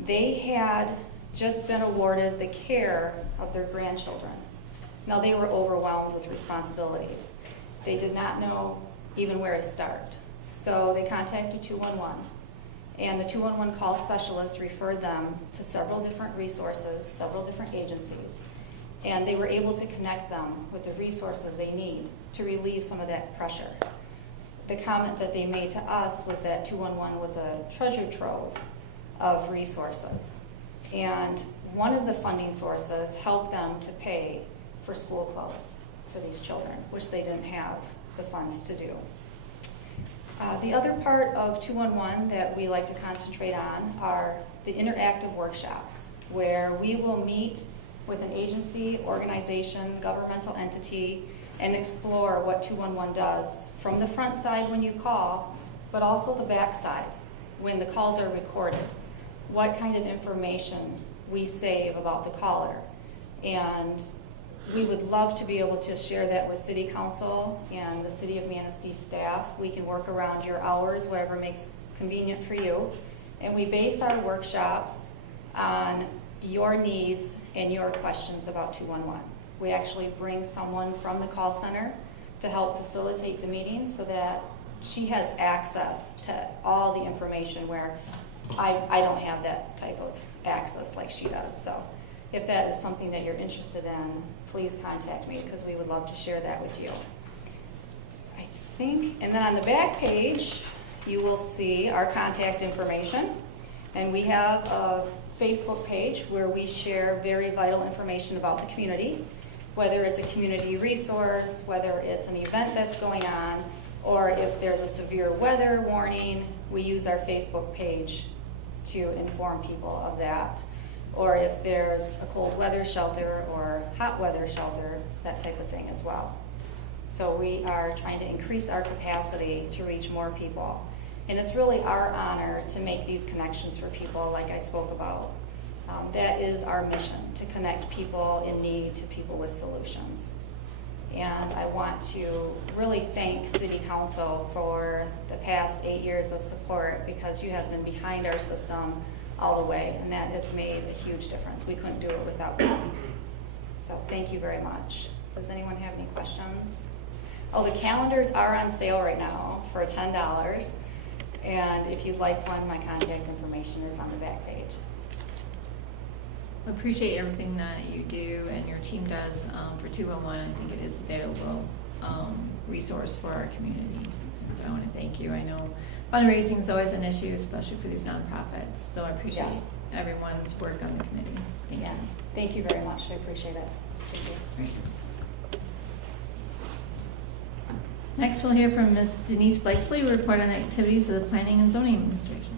They had just been awarded the care of their grandchildren. Now, they were overwhelmed with responsibilities. They did not know even where to start. So they contacted 211, and the 211 call specialist referred them to several different resources, several different agencies, and they were able to connect them with the resources they need to relieve some of that pressure. The comment that they made to us was that 211 was a treasure trove of resources, and one of the funding sources helped them to pay for school clothes for these children, which they didn't have the funds to do. The other part of 211 that we like to concentrate on are the interactive workshops, where we will meet with an agency, organization, governmental entity, and explore what 211 does from the front side when you call, but also the back side when the calls are recorded. What kind of information we save about the caller. And we would love to be able to share that with City Council and the City of Manistee staff. We can work around your hours, whatever makes convenient for you. And we base our workshops on your needs and your questions about 211. We actually bring someone from the call center to help facilitate the meeting so that she has access to all the information where I don't have that type of access like she does. So if that is something that you're interested in, please contact me because we would love to share that with you. I think, and then on the back page, you will see our contact information. And we have a Facebook page where we share very vital information about the community, whether it's a community resource, whether it's an event that's going on, or if there's a severe weather warning, we use our Facebook page to inform people of that. Or if there's a cold weather shelter or hot weather shelter, that type of thing as well. So we are trying to increase our capacity to reach more people. And it's really our honor to make these connections for people like I spoke about. That is our mission, to connect people in need to people with solutions. And I want to really thank City Council for the past 8 years of support because you have been behind our system all the way, and that has made a huge difference. We couldn't do it without you. So thank you very much. Does anyone have any questions? Oh, the calendars are on sale right now for $10. And if you'd like one, my contact information is on the back page. I appreciate everything that you do and your team does for 211. I think it is a valuable resource for our community. And so I want to thank you. I know fundraising is always an issue, especially for these nonprofits. So I appreciate everyone's work on the committee. Thank you. Thank you very much. I appreciate it. Thank you. Great. Next, we'll hear from Ms. Denise Blakesley, who will report on the activities of the Planning and Zoning Administration.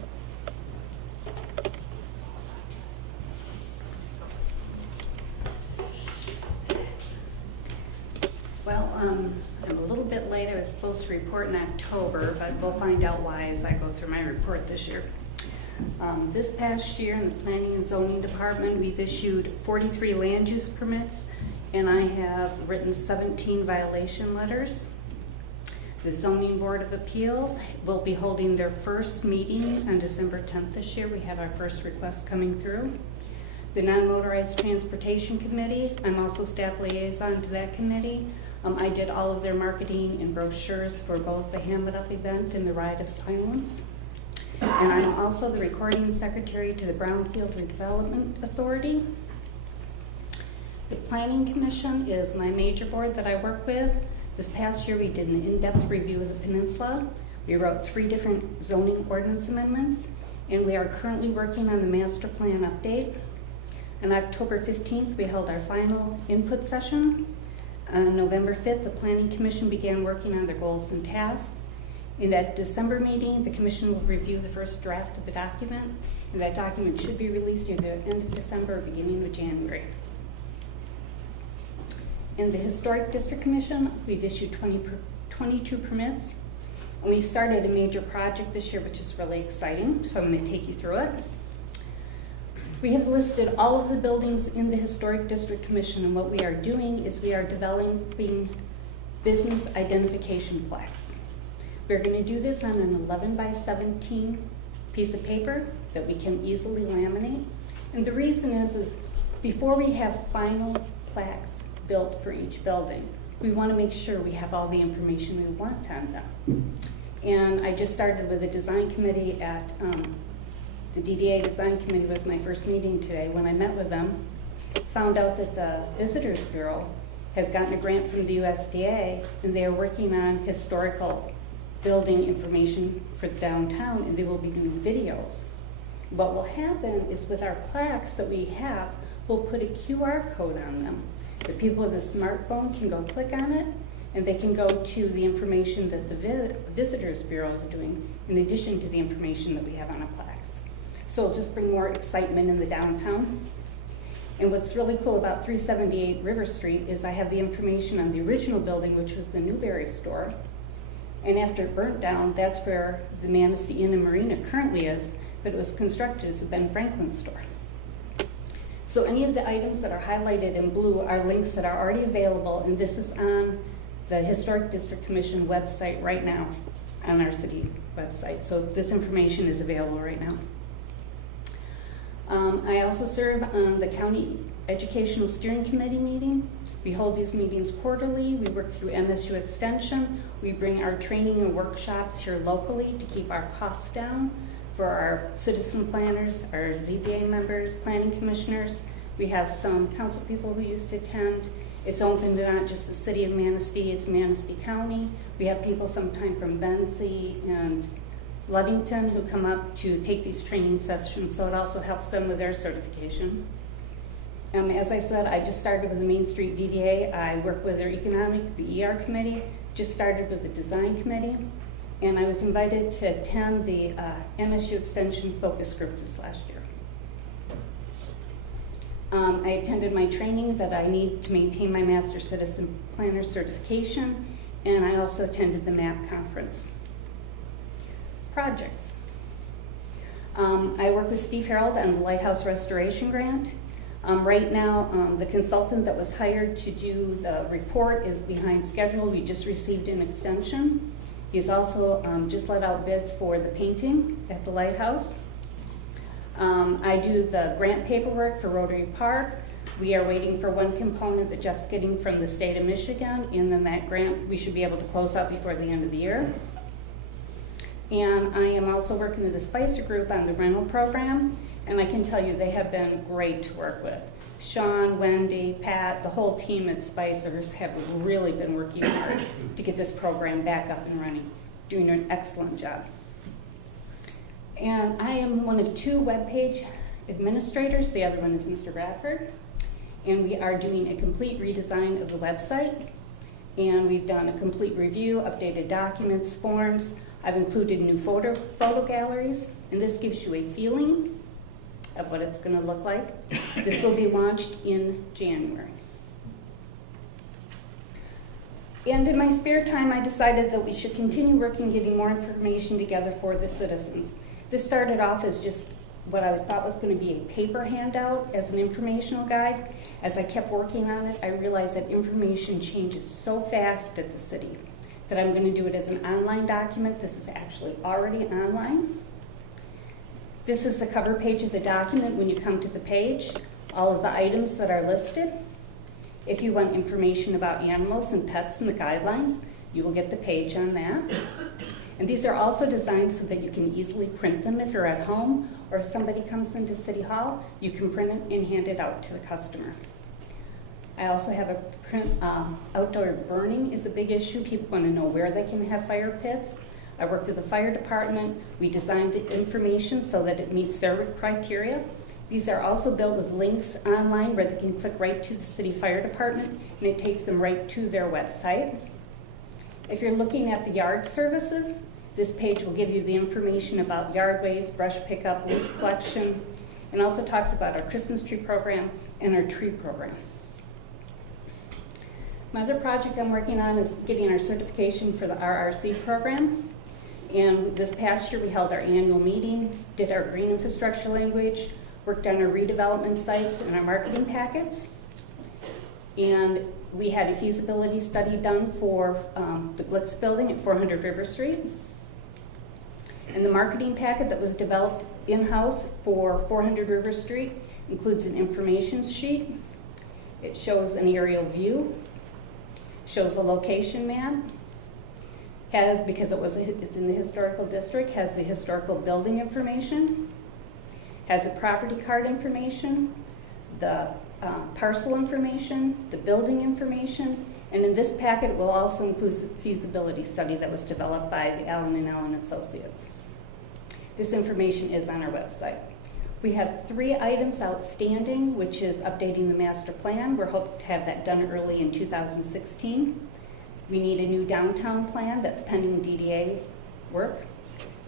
Well, I'm a little bit late. I was supposed to report in October, but we'll find out why as I go through my report this year. This past year in the Planning and Zoning Department, we've issued 43 land use permits, and I have written 17 violation letters. The Zoning Board of Appeals will be holding their first meeting on December 10th this year. We have our first request coming through. The Non-Motorized Transportation Committee, I'm also staff liaison to that committee. I did all of their marketing and brochures for both the Ham It Up event and the Ride of Silence. And I'm also the recording secretary to the Brownfield Redevelopment Authority. The Planning Commission is my major board that I work with. This past year, we did an in-depth review of the peninsula. We wrote 3 different zoning ordinance amendments, and we are currently working on the master plan update. On October 15th, we held our final input session. On November 5th, the Planning Commission began working on their goals and tasks. In that December meeting, the Commission will review the first draft of the document, and that document should be released either at the end of December or beginning of January. In the Historic District Commission, we've issued 22 permits, and we started a major project this year, which is really exciting, so I'm going to take you through it. We have listed all of the buildings in the Historic District Commission, and what we are doing is we are developing business identification plaques. We're going to do this on an 11 by 17 piece of paper that we can easily laminate. And the reason is before we have final plaques built for each building, we want to make sure we have all the information we want on them. And I just started with a design committee at the DDA Design Committee was my first meeting today. When I met with them, found out that the Visitors Bureau has gotten a grant from the USDA, and they are working on historical building information for the downtown, and they will be doing videos. What will happen is with our plaques that we have, we'll put a QR code on them. The people with a smartphone can go click on it, and they can go to the information that the Visitors Bureau is doing, in addition to the information that we have on our plaques. So it'll just bring more excitement in the downtown. And what's really cool about 378 River Street is I have the information on the original building, which was the Newberry store. And after it burnt down, that's where the Manistee Inn and Marina currently is, but it was constructed as a Ben Franklin store. So any of the items that are highlighted in blue are links that are already available, and this is on the Historic District Commission website right now, on our city website. So this information is available right now. I also serve on the County Educational Steering Committee meeting. We hold these meetings quarterly. We work through MSU Extension. We bring our training and workshops here locally to keep our costs down for our citizen planners, our ZBA members, planning commissioners. We have some council people who used to attend. It's open to not just the city of Manistee, it's Manistee County. We have people sometime from Benzie and Ludington who come up to take these training sessions, so it also helps them with their certification. As I said, I just started with the Main Street DDA. I work with their economic, the ER committee, just started with the design committee, and I was invited to attend the MSU Extension focus groups this last year. I attended my training that I need to maintain my Master Citizen Planner certification, and I also attended the MAP conference. Projects. I work with Steve Harold on the Lighthouse Restoration Grant. Right now, the consultant that was hired to do the report is behind schedule. We just received an extension. He's also just let out bids for the painting at the lighthouse. I do the grant paperwork for Rotary Park. We are waiting for one component that Jeff's getting from the state of Michigan, and then that grant we should be able to close out before the end of the year. And I am also working with the Spicer Group on the rental program, and I can tell you they have been great to work with. Sean, Wendy, Pat, the whole team at Spicers have really been working hard to get this program back up and running, doing an excellent job. And I am one of 2 webpage administrators. The other one is Mr. Bradford. And we are doing a complete redesign of the website. And we've done a complete review, updated documents, forms. I've included new photo galleries, and this gives you a feeling of what it's going to look like. This will be launched in January. And in my spare time, I decided that we should continue working, getting more information together for the citizens. This started off as just what I thought was going to be a paper handout as an informational guide. As I kept working on it, I realized that information changes so fast at the city that I'm going to do it as an online document. This is actually already online. This is the cover page of the document. When you come to the page, all of the items that are listed. If you want information about animals and pets and the guidelines, you will get the page on that. And these are also designed so that you can easily print them if you're at home or if somebody comes into City Hall, you can print it and hand it out to the customer. I also have a print, outdoor burning is a big issue. People want to know where they can have fire pits. I work with the fire department. We designed the information so that it meets their criteria. These are also built with links online where they can click right to the city fire department and it takes them right to their website. If you're looking at the yard services, this page will give you the information about yard waste, brush pickup, leaf collection, and also talks about our Christmas tree program and our tree program. My other project I'm working on is getting our certification for the RRC program. And this past year we held our annual meeting, did our green infrastructure language, worked on our redevelopment sites and our marketing packets. And we had a feasibility study done for the Glix building at 400 River Street. And the marketing packet that was developed in-house for 400 River Street includes an information sheet. It shows an aerial view, shows a location map, has, because it's in the historical district, has the historical building information, has the property card information, the parcel information, the building information, and in this packet it will also include the feasibility study that was developed by the Allen & Allen Associates. This information is on our website. We have 3 items outstanding, which is updating the master plan. We're hoping to have that done early in 2016. We need a new downtown plan that's pending DDA work.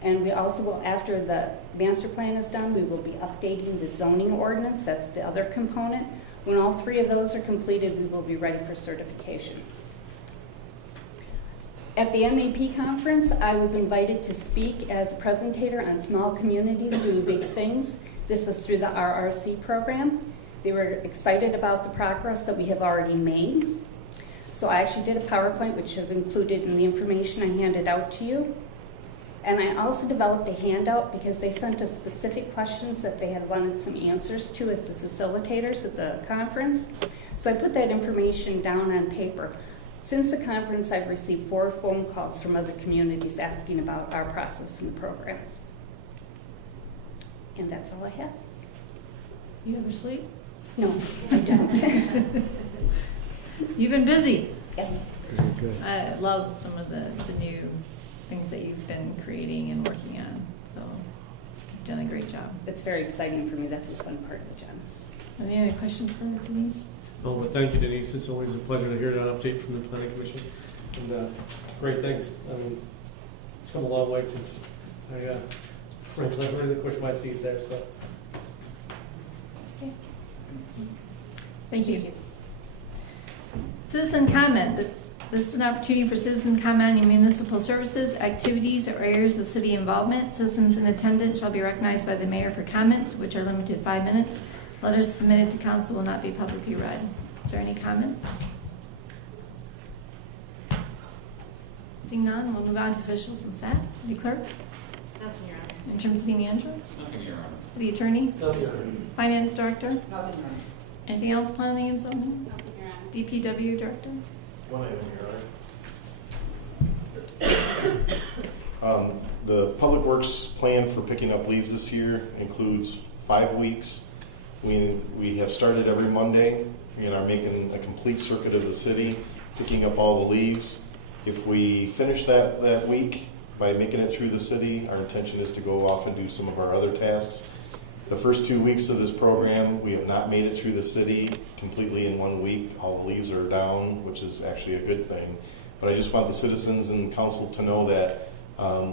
And we also will, after the master plan is done, we will be updating the zoning ordinance. That's the other component. When all 3 of those are completed, we will be ready for certification. At the MAP conference, I was invited to speak as a presentator on small communities doing big things. This was through the RRC program. They were excited about the progress that we have already made. So I actually did a PowerPoint, which I've included in the information I handed out to you. And I also developed a handout because they sent us specific questions that they had wanted some answers to as the facilitators at the conference. So I put that information down on paper. Since the conference, I've received 4 phone calls from other communities asking about our process in the program. And that's all I have. You ever sleep? No, I don't. You've been busy. Yes. I love some of the new things that you've been creating and working on. So you've done a great job. It's very exciting for me. That's the fun part of the job. Any other questions for Denise? Oh, well, thank you, Denise. It's always a pleasure to hear an update from the Planning Commission. And great things. I mean, it's come a long way since I frankly relinquished my seat there. So. Okay. Thank you. Citizen comment. This is an opportunity for citizen comment on municipal services, activities, or areas of city involvement. Citizens in attendance shall be recognized by the mayor for comments, which are limited to 5 minutes. Letters submitted to council will not be publicly read. Is there any comment? Seeing none, we'll move on to officials and staff. City clerk, Nothing, Your Honor. in terms of city manager, Nothing, Your Honor. city attorney, Nothing, Your Honor. finance director, Nothing, Your Honor. anything else planning and zoning? Nothing, Your Honor. DPW director? One item, Your Honor. The Public Works plan for picking up leaves this year includes 5 weeks. We have started every Monday and are making a complete circuit of the city, picking up all the leaves. If we finish that week by making it through the city, our intention is to go off and do some of our other tasks. The first 2 weeks of this program, we have not made it through the city completely in 1 week. All the leaves are down, which is actually a good thing. But I just want the citizens and council to know that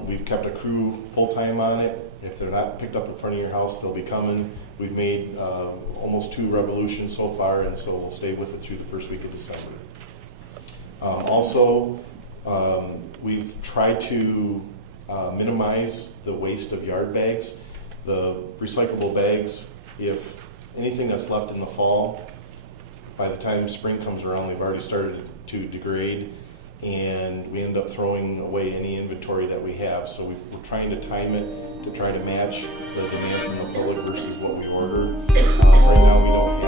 we've kept a crew full-time on it. If they're not picked up in front of your house, they'll be coming. We've made almost 2 revolutions so far, and so we'll stay with it through the first week of December. Also, we've tried to minimize the waste of yard bags. The recyclable bags, if anything that's left in the fall, by the time spring comes around, they've already started to degrade. and we end up throwing away any inventory that we have. So we're trying to time it to try to match the demand from the public versus what we order. Right now, we don't